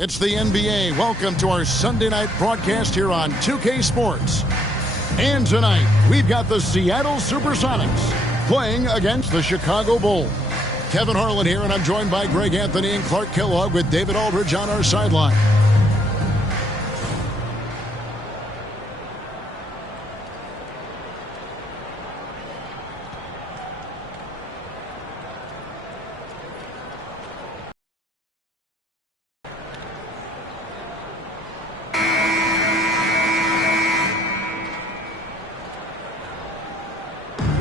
It's the NBA. Welcome to our Sunday night broadcast here on 2K Sports. And tonight, we've got the Seattle Supersonics playing against the Chicago Bulls. Kevin Harlan here, and I'm joined by Greg Anthony and Clark Kellogg with David Aldridge on our sideline.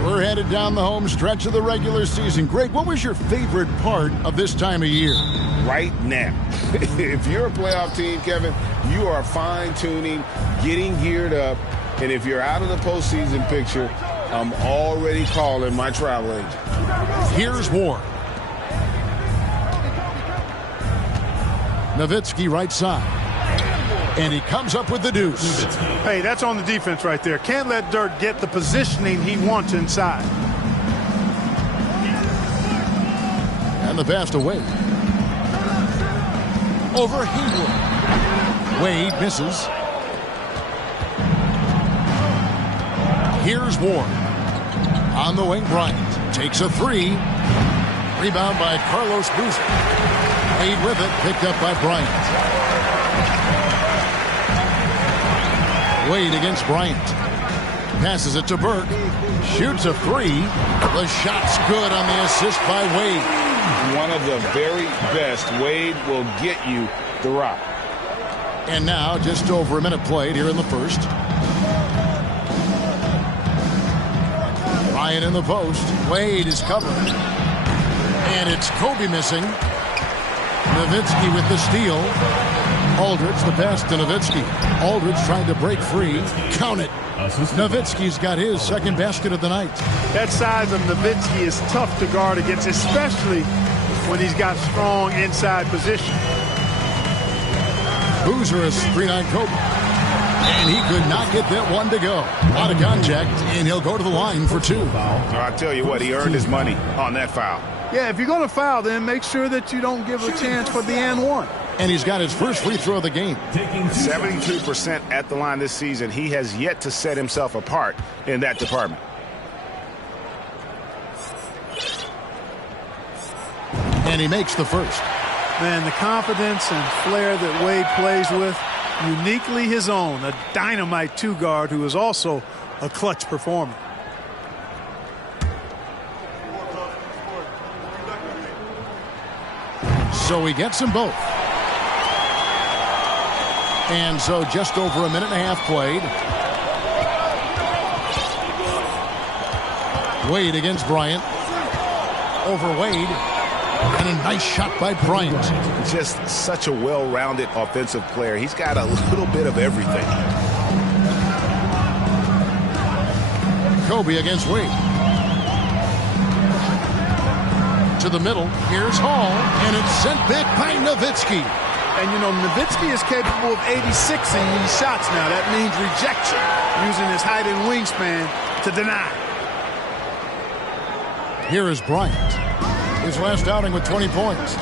We're headed down the home stretch of the regular season. Greg, what was your favorite part of this time of year? Right now. If you're a playoff team, Kevin, you are fine-tuning, getting geared up, and if you're out of the postseason picture, I'm already calling my travel agent. Here's Ward. Nowitzki right side. And he comes up with the deuce. Hey, that's on the defense right there. Can't let Dirk get the positioning he wants inside. And the pass to Wade. Over Haywood. Wade misses. Here's Ward. On the wing, Bryant takes a three. Rebound by Carlos Boozer. Wade with it, picked up by Bryant. Wade against Bryant. Passes it to Burke. Shoots a three. The shot's good on the assist by Wade. One of the very best. Wade will get you the rock. And now just over a minute played here in the first. Bryant in the post. Wade is covered. And it's Kobe missing. Nowitzki with the steal. Aldridge, the pass to Nowitzki. Aldridge tried to break free. Count it. Nowitzki's got his second basket of the night. That size of Nowitzki is tough to guard against, especially when he's got strong inside position. Boozer is 3-9 Kobe. And he could not get that one to go. A lot of contact, and he'll go to the line for two. I tell you what, he earned his money on that foul. Yeah, if you're going to foul, then make sure that you don't give a chance for the and one. And he's got his first free throw of the game. 72% at the line this season. He has yet to set himself apart in that department. And he makes the first. Man, the confidence and flair that Wade plays with, uniquely his own. A dynamite two-guard who is also a clutch performer. So he gets them both. And so just over a minute and a half played. Wade against Bryant. Over Wade. And a nice shot by Bryant. Just such a well-rounded offensive player. He's got a little bit of everything. Kobe against Wade. To the middle. Here's Hall. And it's sent back by Nowitzki. And, you know, Nowitzki is capable of 86ing these shots now. That means rejection, using his height and wingspan to deny. Here is Bryant. His last outing with 20 points.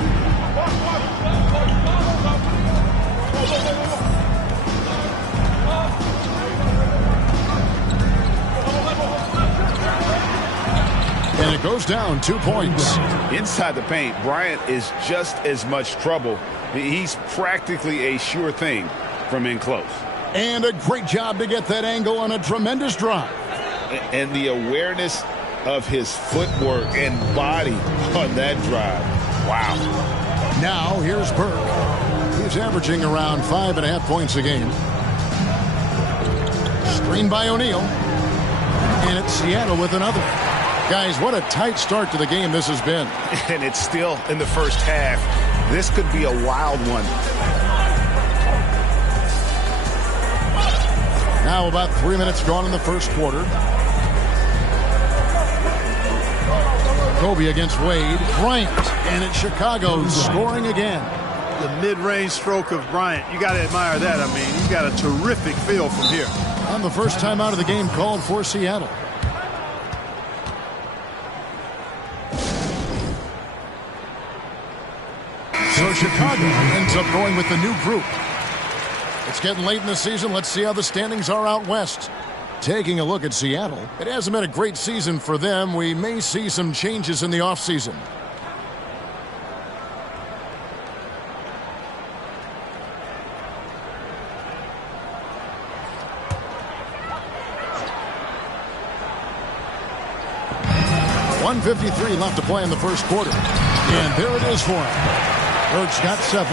And it goes down 2 points. Inside the paint, Bryant is just as much trouble. He's practically a sure thing from in close. And a great job to get that angle on a tremendous drive. And the awareness of his footwork and body on that drive. Wow. Now here's Burke. He's averaging around 5.5 points a game. Screen by O'Neal. And it's Seattle with another. Guys, what a tight start to the game this has been. And it's still in the first half. This could be a wild one. Now about 3 minutes gone in the first quarter. Kobe against Wade. Bryant. And it's Chicago scoring again. The mid-range stroke of Bryant. You got to admire that. I mean, he's got a terrific feel from here. And the first time out of the game called for Seattle. So Chicago ends up going with the new group. It's getting late in the season. Let's see how the standings are out west. Taking a look at Seattle, it hasn't been a great season for them. We may see some changes in the offseason. .153 left to play in the first quarter. And there it is for him. Burke's got 7.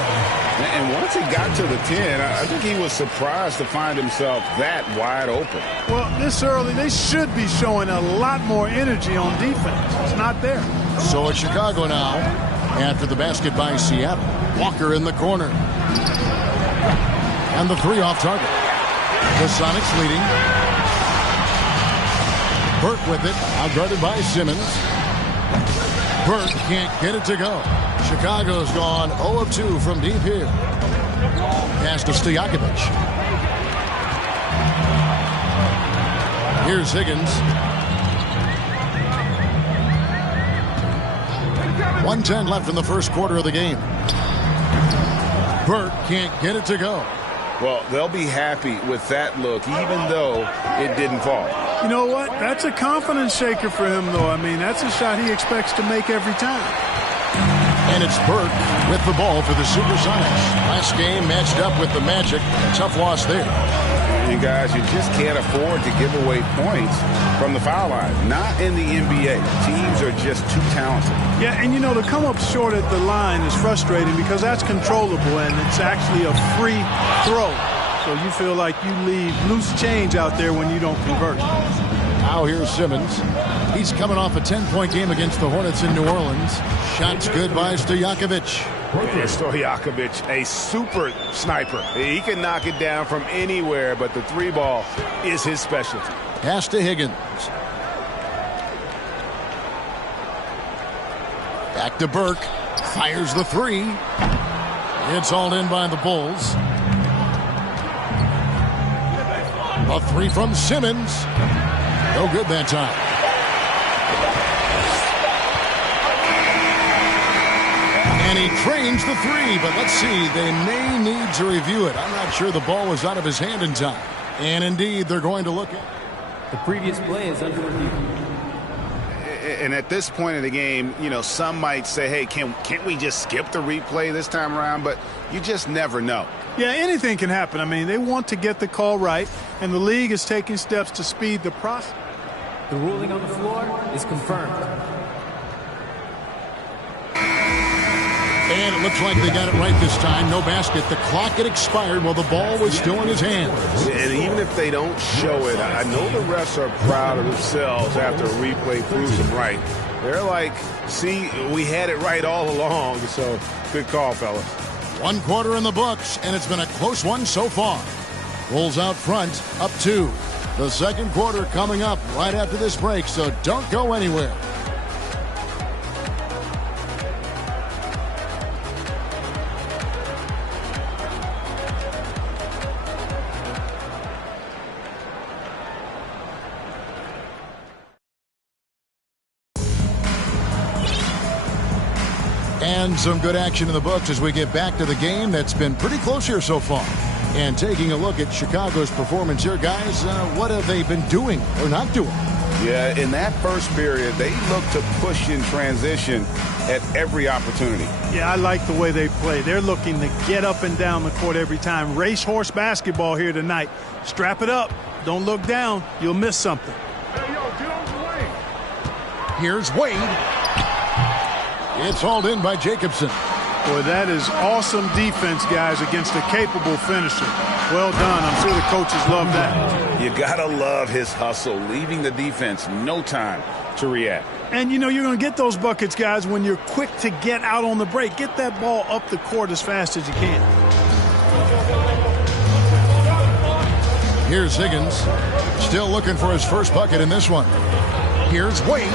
And once he got to the 10, I think he was surprised to find himself that wide open. Well, this early, they should be showing a lot more energy on defense. It's not there. So it's Chicago now. After the basket by Seattle. Walker in the corner. And the 3 off target. The Sonics leading. Burke with it. Outguarded by Simmons. Burke can't get it to go. Chicago's gone 0 of 2 from deep here. Pass to Stojakovic. Here's Higgins. 1:10 left in the first quarter of the game. Burke can't get it to go. Well, they'll be happy with that look, even though it didn't fall. You know what? That's a confidence shaker for him, though. I mean, that's a shot he expects to make every time. And it's Burke with the ball for the Supersonics. Last game matched up with the Magic. A tough loss there. You guys, you just can't afford to give away points from the foul line. Not in the NBA. Teams are just too talented. Yeah, and you know, to come up short at the line is frustrating because that's controllable and it's actually a free throw. So you feel like you leave loose change out there when you don't convert. Now here's Simmons. He's coming off a 10-point game against the Hornets in New Orleans. Shots good by Stojakovic. Yeah, Stojakovic, a super sniper. He can knock it down from anywhere, but the 3-ball is his specialty. Pass to Higgins. Back to Burke. Fires the 3. It's hauled in by the Bulls. A 3 from Simmons. No good that time. And he trains the 3, but let's see. They may need to review it. I'm not sure the ball was out of his hand in time. And indeed, they're going to look at the previous play is under review. And at this point in the game, you know, some might say, hey, can't we just skip the replay this time around? But you just never know. Yeah, anything can happen. I mean, they want to get the call right, and the league is taking steps to speed the process. The ruling on the floor is confirmed. And it looks like they got it right this time. No basket. The clock had expired while the ball was still in his hands. And even if they don't show it, I know the refs are proud of themselves after a replay proves them right. They're like, see, we had it right all along. So good call, fellas. 1 quarter in the books, and it's been a close one so far. Bulls out front, up 2. The second quarter coming up right after this break, so don't go anywhere. And some good action in the books as we get back to the game that's been pretty close here so far. And taking a look at Chicago's performance here, guys, what have they been doing or not doing? Yeah, in that first period, they looked to push in transition at every opportunity. Yeah, I like the way they play. They're looking to get up and down the court every time. Racehorse basketball here tonight. Strap it up. Don't look down. You'll miss something. Hey, yo, get on the way. Here's Wade. It's hauled in by Jacobson. Boy, that is awesome defense, guys, against a capable finisher. Well done. I'm sure the coaches love that. You got to love his hustle, leaving the defense no time to react. And, you know, you're going to get those buckets, guys, when you're quick to get out on the break. Get that ball up the court as fast as you can. Here's Higgins. Still looking for his first bucket in this one. Here's Wade.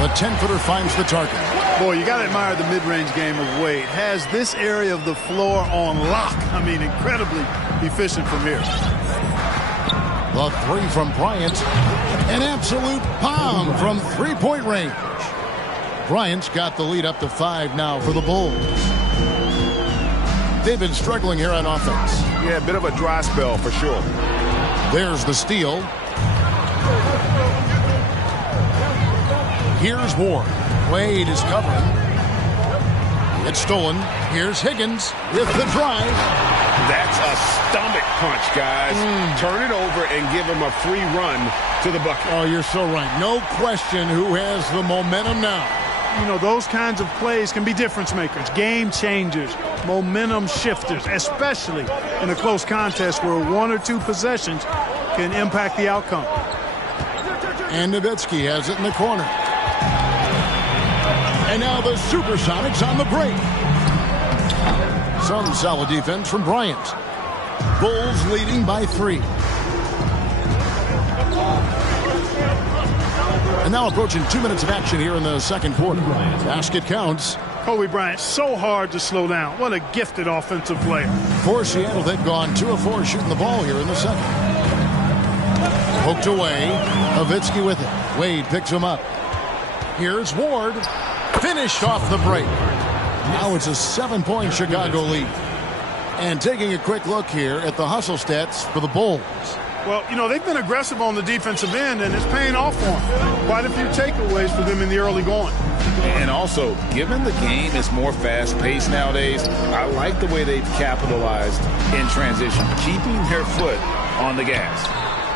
The 10-footer finds the target. Boy, you got to admire the mid-range game of Wade. Has this area of the floor on lock. I mean, incredibly efficient from here. The 3 from Bryant. An absolute bomb from three-point range. Bryant's got the lead up to 5 now for the Bulls. They've been struggling here on offense. Yeah, a bit of a dry spell for sure. There's the steal. Here's Ward. Wade is covering. It's stolen. Here's Higgins with the drive. That's a stomach punch, guys. Turn it over and give him a free run to the bucket. Oh, you're so right. No question who has the momentum now. You know, those kinds of plays can be difference makers, game changers, momentum shifters, especially in a close contest where one or two possessions can impact the outcome. And Nowitzki has it in the corner. And now the Supersonics on the break. Some solid defense from Bryant. Bulls leading by 3. And now approaching 2 minutes of action here in the second quarter. Basket counts. Kobe Bryant, so hard to slow down. What a gifted offensive player. For Seattle, they've gone 2 of 4 shooting the ball here in the second. Poked away. Nowitzki with it. Wade picks him up. Here's Ward. Finished off the break. Now it's a 7-point Chicago lead. And taking a quick look here at the hustle stats for the Bulls. Well, you know, they've been aggressive on the defensive end, and it's paying off for them. Quite a few takeaways for them in the early going. And also, given the game is more fast-paced nowadays, I like the way they've capitalized in transition, keeping their foot on the gas.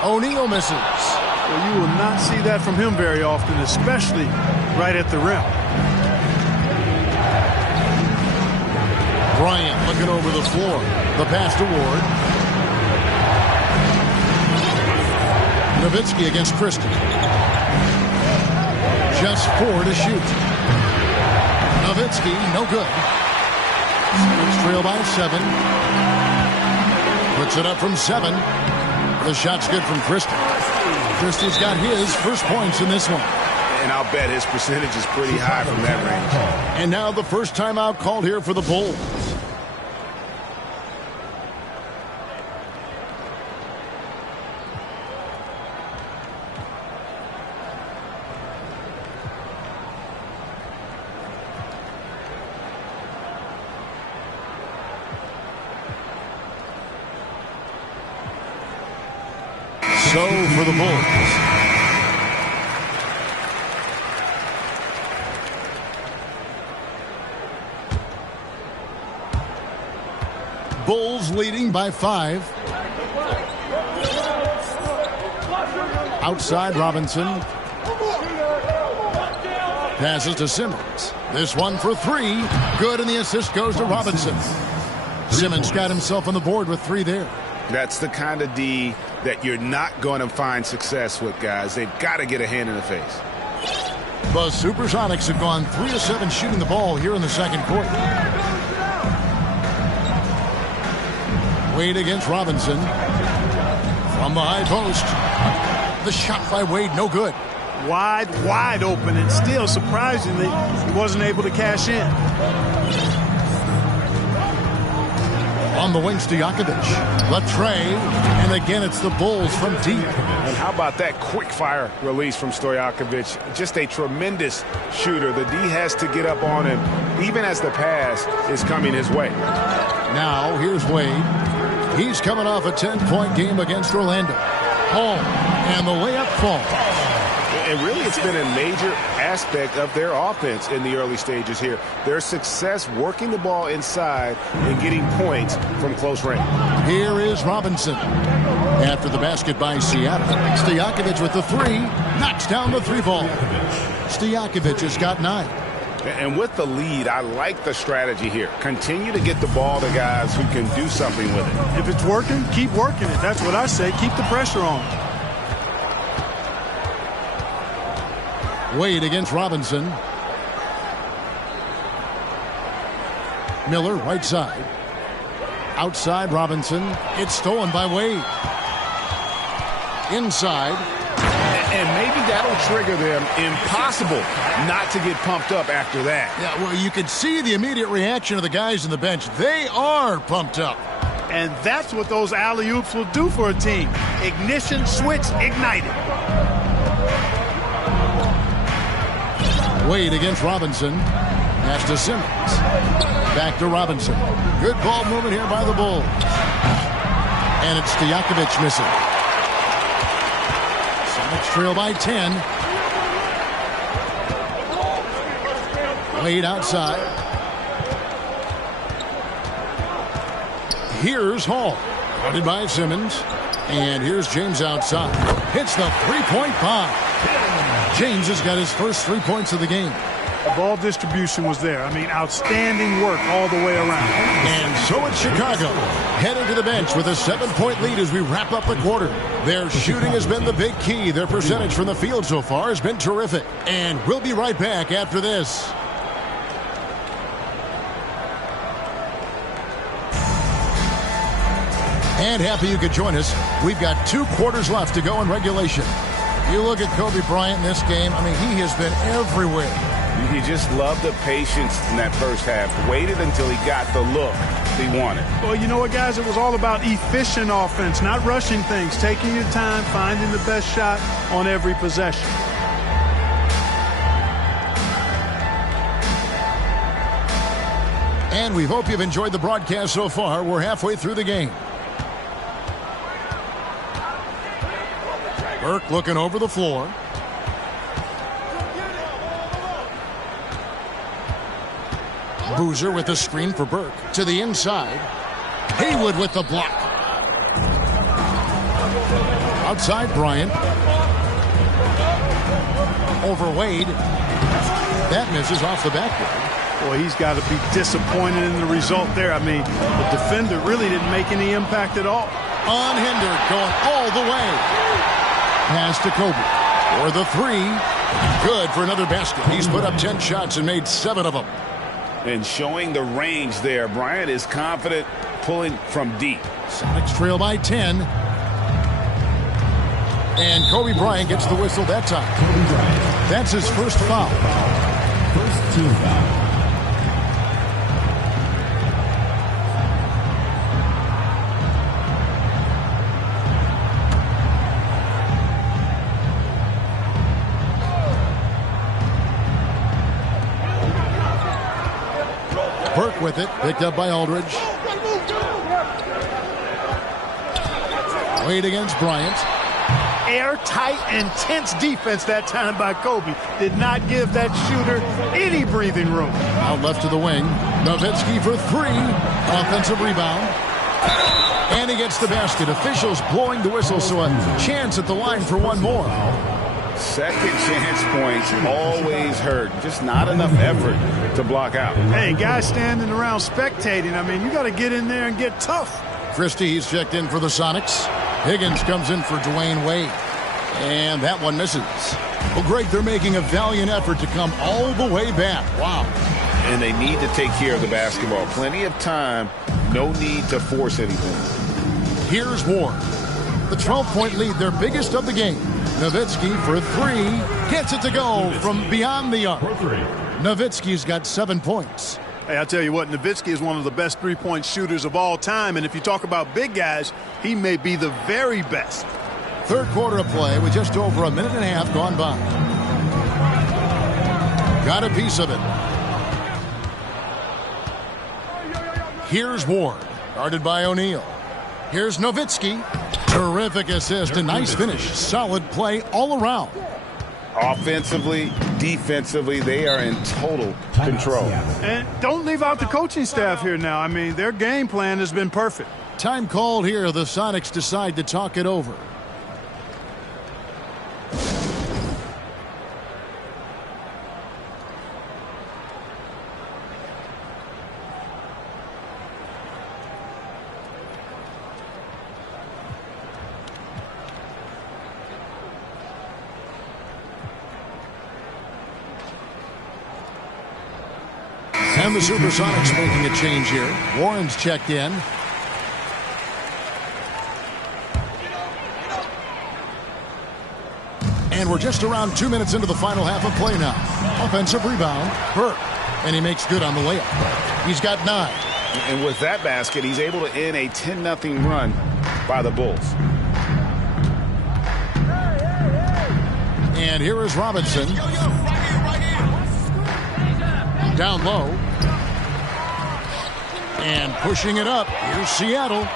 O'Neal misses. Well, you will not see that from him very often, especially right at the rim. Bryant looking over the floor. The pass to Ward. Nowitzki against Christie. Just 4 to shoot. Nowitzki, no good. Spurs trail by 7. Puts it up from 7. The shot's good from Christie. Christie's got his first points in this one. And I'll bet his percentage is pretty high from that range. And now the first timeout called here for the Bulls. So for the Bulls. Bulls leading by 5. Outside Robinson. Passes to Simmons. This one for 3. Good, and the assist goes to Robinson. Simmons got himself on the board with 3 there. That's the kind of D that you're not going to find success with, guys. They've got to get a hand in the face. The Supersonics have gone 3 of 7 shooting the ball here in the second quarter. Wade against Robinson. From the high post. The shot by Wade, no good. Wide open, and still, surprisingly, he wasn't able to cash in. On the wing, Stojakovic. Latre, and again, it's the Bulls from deep. And how about that quick-fire release from Stojakovic? Just a tremendous shooter. The D has to get up on him, even as the pass is coming his way. Now, here's Wade. He's coming off a 10-point game against Orlando. Home, and the layup falls. And really, it's been a major aspect of their offense in the early stages here. Their success working the ball inside and getting points from close range. Here is Robinson. After the basket by Seattle. Stojakovic with the 3. Knocks down the 3 ball. Stojakovic has got 9. And with the lead, I like the strategy here. Continue to get the ball to guys who can do something with it. If it's working, keep working it. That's what I say. Keep the pressure on. Wade against Robinson. Miller, right side. Outside Robinson. It's stolen by Wade. Inside. And maybe that'll trigger them. Impossible not to get pumped up after that. Yeah, well, you can see the immediate reaction of the guys on the bench. They are pumped up. And that's what those alley-oops will do for a team. Ignition switch ignited. Wade against Robinson. Pass to Simmons. Back to Robinson. Good ball movement here by the Bulls. And it's Stojakovic missing. Sonics trail by 10. Wade outside. Here's Hall. Guarded by Simmons. And here's James outside. Hits the three-point bomb. James has got his first 3 points of the game. The ball distribution was there. I mean, outstanding work all the way around. And so it's Chicago heading to the bench with a 7-point lead as we wrap up the quarter. Their shooting has been the big key. Their percentage from the field so far has been terrific. And we'll be right back after this. And happy you could join us. We've got 2 quarters left to go in regulation. You look at Kobe Bryant in this game, I mean, he has been everywhere. You just love the patience in that first half. Waited until he got the look he wanted. Well, you know what, guys? It was all about efficient offense, not rushing things, taking your time, finding the best shot on every possession. And we hope you've enjoyed the broadcast so far. We're halfway through the game. Burke looking over the floor. Boozer with the screen for Burke. To the inside. Haywood with the block. Outside Bryant. Over Wade. That misses off the backboard. Boy, he's got to be disappointed in the result there. I mean, the defender really didn't make any impact at all. Unhindered, going all the way. Pass to Kobe for the 3. Good for another basket. He's put up 10 shots and made 7 of them. And showing the range there. Bryant is confident pulling from deep. Sonics trail by 10. And Kobe Bryant gets the whistle that time. That's his first foul. First team foul. Burke with it, picked up by Aldridge. Wade against Bryant. Airtight, intense defense that time by Kobe. Did not give that shooter any breathing room. Out left to the wing. Nowitzki for 3. Offensive rebound. And he gets the basket. Officials blowing the whistle, so a chance at the line for one more. Second chance points always hurt. Just not enough effort to block out. Hey, guys standing around spectating. I mean, you got to get in there and get tough. Christie, he's checked in for the Sonics. Higgins comes in for Dwayne Wade. And that one misses. Well, Greg, they're making a valiant effort to come all the way back. Wow. And they need to take care of the basketball. Plenty of time. No need to force anything. Here's Ward. The 12-point lead, their biggest of the game. Nowitzki for 3. Gets it to go from beyond the arc. Nowitzki's got 7 points. Hey, I tell you what, Nowitzki is one of the best three-point shooters of all time. And if you talk about big guys, he may be the very best. Third quarter of play with just over a minute and a half gone by. Got a piece of it. Here's Ward, guarded by O'Neal. Here's Nowitzki. Terrific assist, a nice finish. Solid play all around. Offensively, defensively, they are in total control. And don't leave out the coaching staff here now. I mean, their game plan has been perfect. Time called here. The Sonics decide to talk it over. And the Supersonics making a change here. Warren's checked in. And we're just around 2 minutes into the final half of play now. Offensive rebound, Burke. And he makes good on the layup. He's got 9. And with that basket, he's able to end a 10-0 run by the Bulls. And here is Robinson. Down low. And pushing it up. Here's Seattle.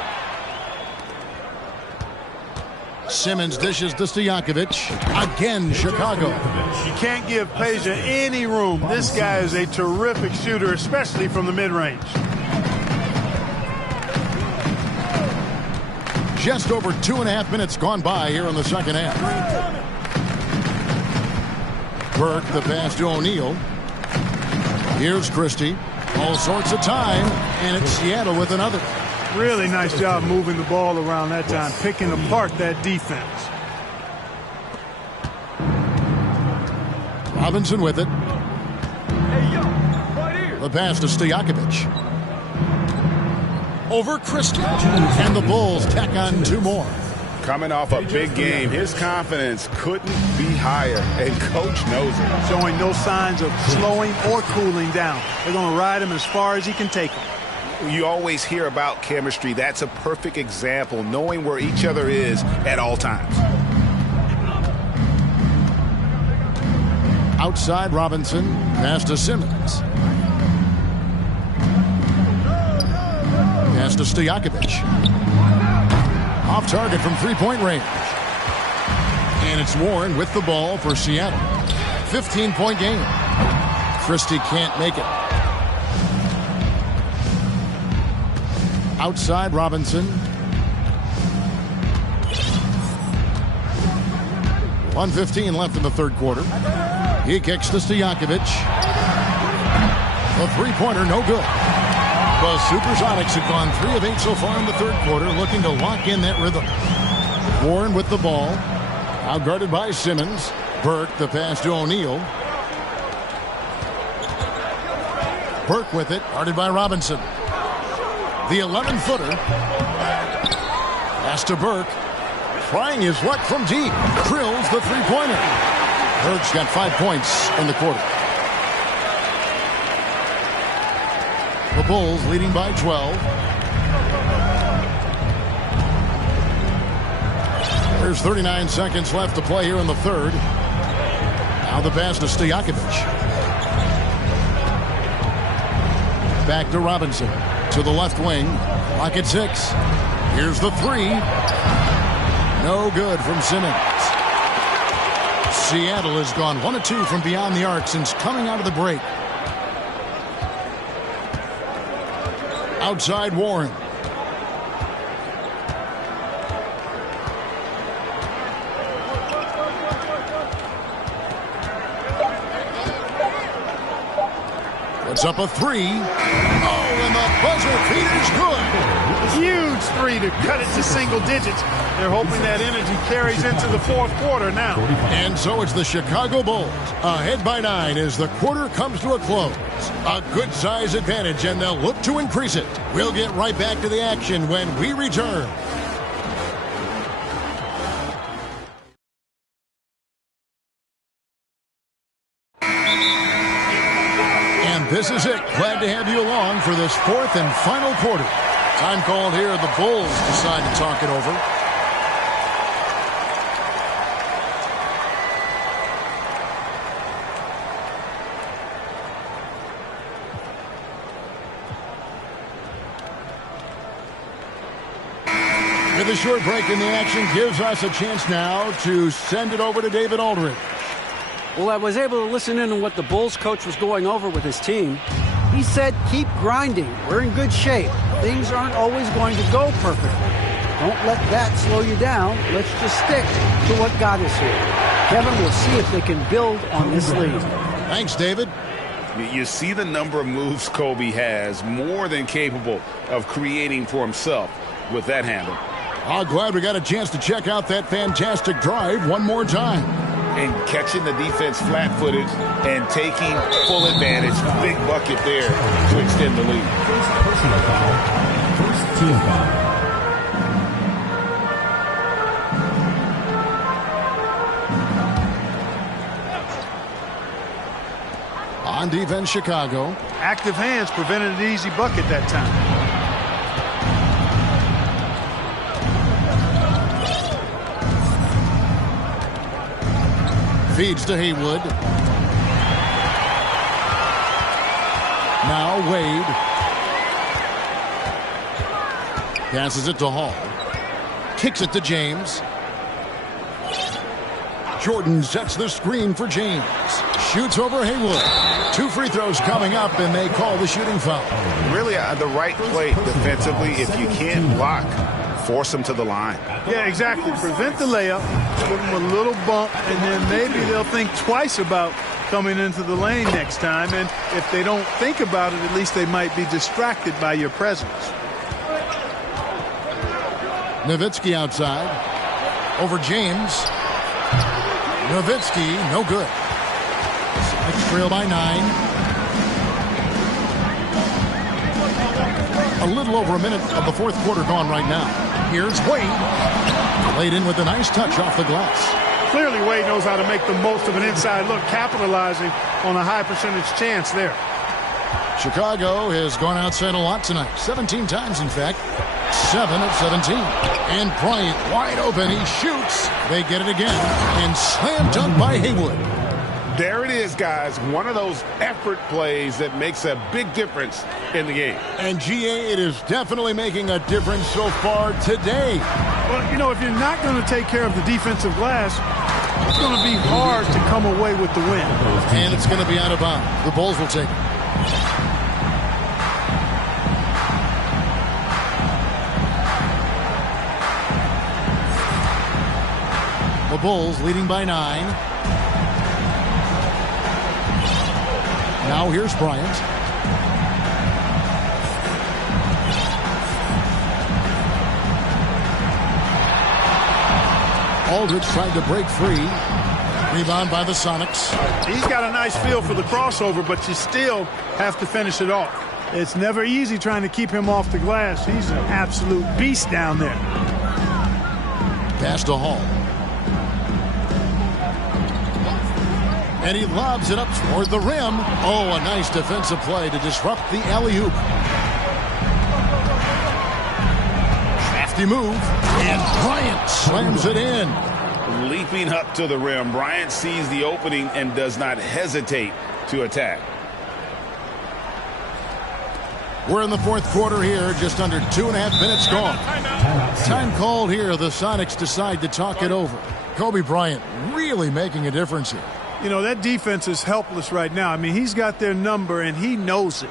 Simmons dishes to Stojakovic. Again, Chicago. You can't give Peja any room. This guy is a terrific shooter, especially from the mid-range. Just over 2.5 minutes gone by here in the second half. Burke, the pass to O'Neal. Here's Christie. All sorts of time, and it's Seattle with another. Really nice job moving the ball around that time, picking apart that defense. Robinson with it. The pass to Stojakovic. Over Christie. And the Bulls tack on 2 more. Coming off a big game, his confidence couldn't be higher, and coach knows it. Showing no signs of slowing or cooling down. They're going to ride him as far as he can take him. You always hear about chemistry. That's a perfect example, knowing where each other is at all times. Outside Robinson, pass to Simmons. Pass to Stojakovic. Off target from 3-point range. And it's Warren with the ball for Seattle. 15-point game. Christie can't make it. Outside Robinson. 1:15 left in the third quarter. He kicks to Stojakovic. The three-pointer, no good. The Supersonics have gone 3 of 8 so far in the third quarter, looking to lock in that rhythm. Warren with the ball. Outguarded by Simmons. Burke, the pass to O'Neal. Burke with it, guarded by Robinson. The 11-footer. Pass to Burke. Trying his luck from deep. Drills the three-pointer. Burke's got 5 points in the quarter. The Bulls leading by 12. There's 39 seconds left to play here in the third. Now the pass to Stojakovic. Back to Robinson. To the left wing. Clock at 6. Here's the three. No good from Simmons. Seattle has gone 1 of 2 from beyond the arc since coming out of the break. Outside Warren. Puts up a 3. Oh, and the buzzer beater's good. Huge 3 to cut it to single digits. They're hoping that energy carries into the fourth quarter now. And so it's the Chicago Bulls ahead by 9 as the quarter comes to a close. A good size advantage, and they'll look to increase it. We'll get right back to the action when we return. And this is it. Glad to have you along for this fourth and final quarter. Time called here. The Bulls decide to talk it over. With a short break in the action gives us a chance now to send it over to David Aldridge. Well, I was able to listen in on what the Bulls coach was going over with his team. He said, keep grinding. We're in good shape. Things aren't always going to go perfectly. Don't let that slow you down. Let's just stick to what got us here. Kevin, we'll see if they can build on this lead. Thanks, David. You see the number of moves Kobe has, more than capable of creating for himself with that handle. I'm glad we got a chance to check out that fantastic drive one more time. And catching the defense flat-footed and taking full advantage. Big bucket there to extend the lead. First personal foul. First team foul. On defense, Chicago. Active hands prevented an easy bucket that time. Feeds to Haywood. Now Wade. Passes it to Hall. Kicks it to James. Jordan sets the screen for James. Shoots over Haywood. 2 free throws coming up, and they call the shooting foul. Really the right play defensively. If you can't block, force them to the line. Yeah, exactly. Prevent the layup, give them a little bump, and then maybe they'll think twice about coming into the lane next time. And if they don't think about it, at least they might be distracted by your presence. Nowitzki outside. Over James. Nowitzki, no good. Sonics trail by 9. A little over a minute of the fourth quarter gone right now. Here's Wade. Laid in with a nice touch off the glass. Clearly, Wade knows how to make the most of an inside look, capitalizing on a high percentage chance there. Chicago has gone outside a lot tonight. 17 times, in fact. 7 of 17. And Bryant wide open. He shoots. They get it again. And slam dunk by Haywood. There it is, guys. One of those effort plays that makes a big difference in the game. And, GA, it is definitely making a difference so far today. Well, you know, if you're not going to take care of the defensive glass, it's going to be hard to come away with the win. And it's going to be out of bounds. The Bulls will take it. The Bulls leading by 9. Now here's Bryant. Aldridge tried to break free. Rebound by the Sonics. He's got a nice feel for the crossover, but you still have to finish it off. It's never easy trying to keep him off the glass. He's an absolute beast down there. Pass to Hall. And he lobs it up toward the rim. Oh, a nice defensive play to disrupt the alley-oop. Crafty move. And Bryant slams it in. Leaping up to the rim, Bryant sees the opening and does not hesitate to attack. We're in the fourth quarter here, just under 2.5 minutes gone. Time called here. The Sonics decide to talk it over. Kobe Bryant really making a difference here. You know, that defense is helpless right now. I mean, he's got their number, and he knows it.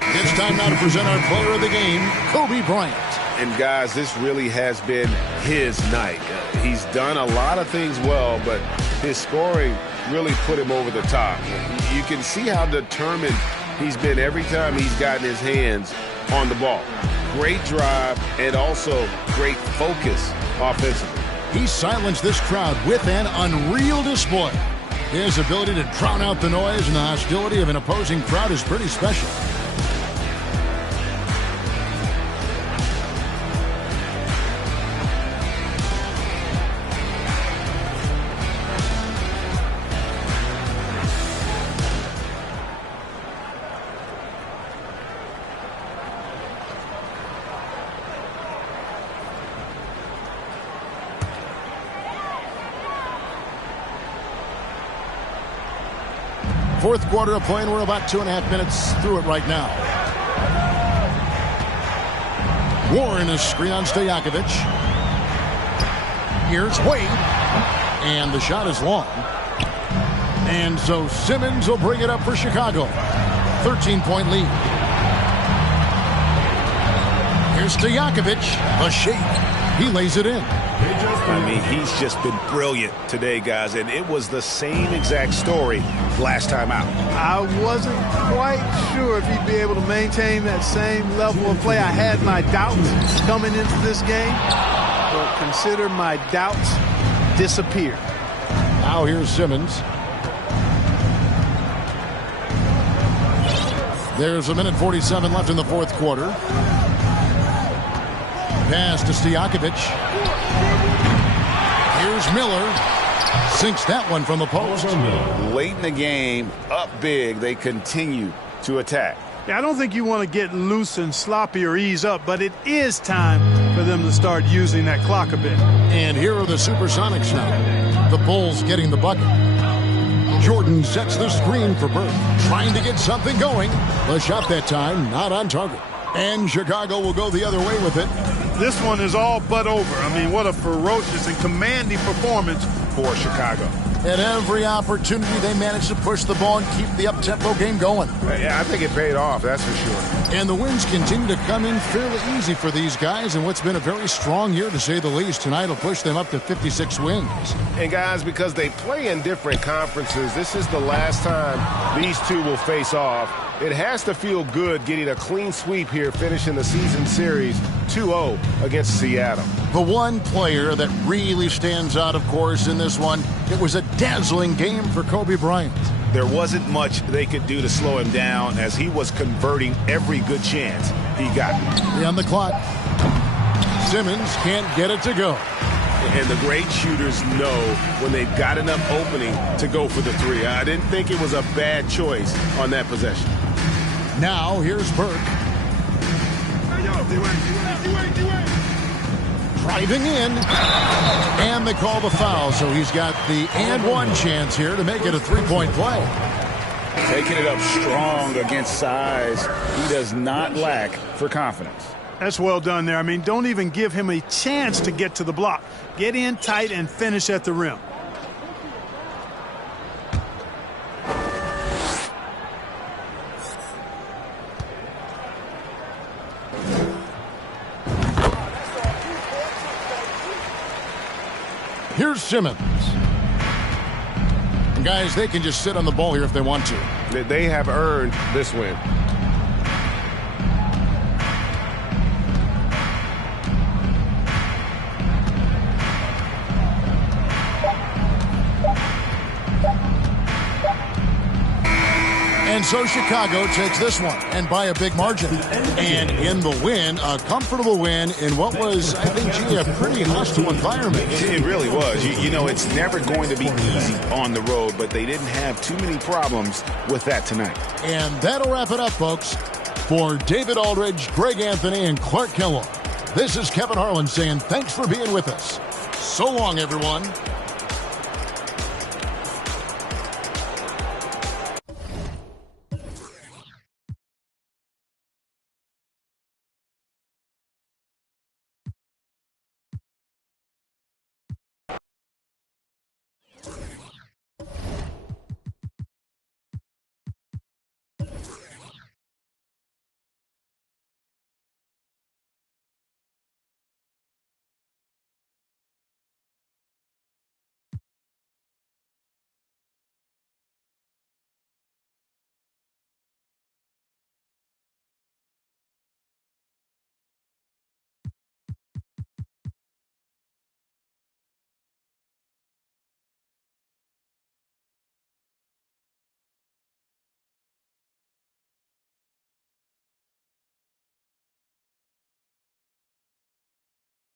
It's time now to present our player of the game, Kobe Bryant. And, guys, this really has been his night. He's done a lot of things well, but his scoring really put him over the top. You can see how determined he's been every time he's gotten his hands on the ball. Great drive and also great focus offensively. He silenced this crowd with an unreal display. His ability to drown out the noise and the hostility of an opposing crowd is pretty special. Fourth quarter of play, and we're about 2.5 minutes through it right now. Warren is screen on Stojakovic. Here's Wade. And the shot is long. And so Simmons will bring it up for Chicago. 13-point lead. Here's Stojakovic. The shake. He lays it in. I mean, he's just been brilliant today, guys, and it was the same exact story last time out. I wasn't quite sure if he'd be able to maintain that same level of play. I had my doubts coming into this game, but consider my doubts disappeared. Now here's Simmons. There's 1:47 left in the fourth quarter. Pass to Stojakovic. Here's Miller. Sinks that one from the post. Late in the game, up big, they continue to attack. Yeah, I don't think you want to get loose and sloppy or ease up, but it is time for them to start using that clock a bit. And here are the Supersonics now. The Bulls getting the bucket. Jordan sets the screen for Burke, trying to get something going. The shot that time not on target. And Chicago will go the other way with it. This one is all but over. I mean, what a ferocious and commanding performance for Chicago. At every opportunity, they managed to push the ball and keep the up-tempo game going. Yeah, I think it paid off, that's for sure. And the wins continue to come in fairly easy for these guys in what's been a very strong year, to say the least. Tonight will push them up to 56 wins. And guys, because they play in different conferences, this is the last time these two will face off. It has to feel good getting a clean sweep here, finishing the season series 2-0 against Seattle. The one player that really stands out, of course, in this one, it was a dazzling game for Kobe Bryant. There wasn't much they could do to slow him down as he was converting every good chance he got. On the clock. Simmons can't get it to go. And the great shooters know when they've got enough opening to go for the three. I didn't think it was a bad choice on that possession. Now here's Burke. Driving in. And they call the foul, so he's got the and one chance here to make it a three-point play. Taking it up strong against size. He does not lack for confidence. That's well done there. I mean, don't even give him a chance to get to the block. Get in tight and finish at the rim. Here's Simmons. And guys, they can just sit on the ball here if they want to. They have earned this win. And so Chicago takes this one, and by a big margin. And in the win, a comfortable win in what was, I think, a pretty hostile environment. It really was. You know, it's never going to be easy on the road, but they didn't have too many problems with that tonight. And that'll wrap it up, folks. For David Aldridge, Greg Anthony, and Clark Kellogg, this is Kevin Harlan saying thanks for being with us. So long, everyone.